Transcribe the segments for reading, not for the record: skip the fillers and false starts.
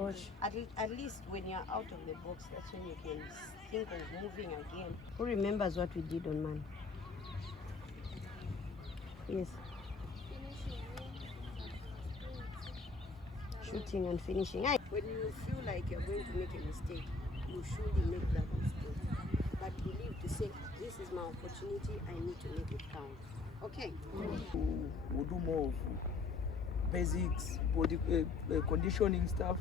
Gosh. At least when you're out of the box, that's when you can think of moving again. Who remembers what we did on Monday? Yes. Shooting and finishing. When you feel like you're going to make a mistake, you surely make that mistake. But believe to say, this is my opportunity, I need to make it count. Okay? We'll do more of basics, body conditioning stuff.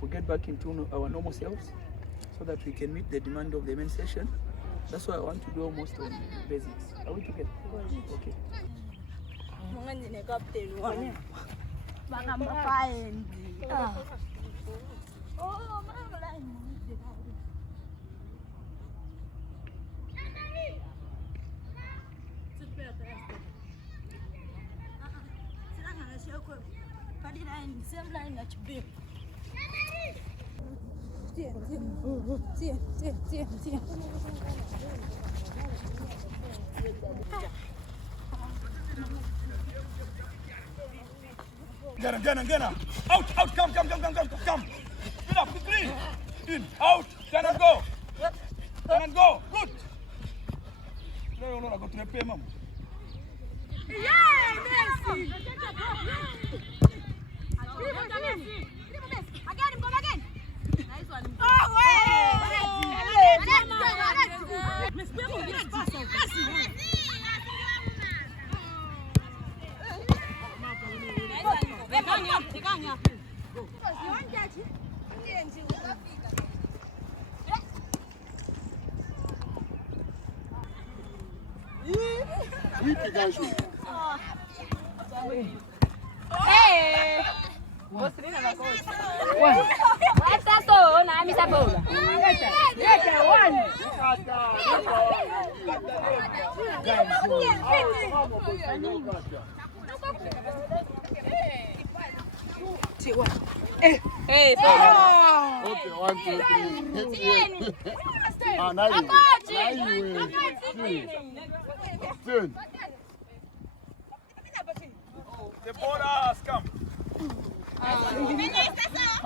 We'll get back into our normal selves so that we can meet the demand of the main session. That's why I want to do almost on basics. Are we together? Okay. Get him. Out, come. Get up, quickly. In, out, turn and go. Good. No, I got to repair, mom. Yeah, Messi. Again, come again. Nice one. Oh, hey! Mostrina na coxa. Essa só na missa bola. Deixa one. Hey, okay, 1, 2, 3. Turn. The ball has come.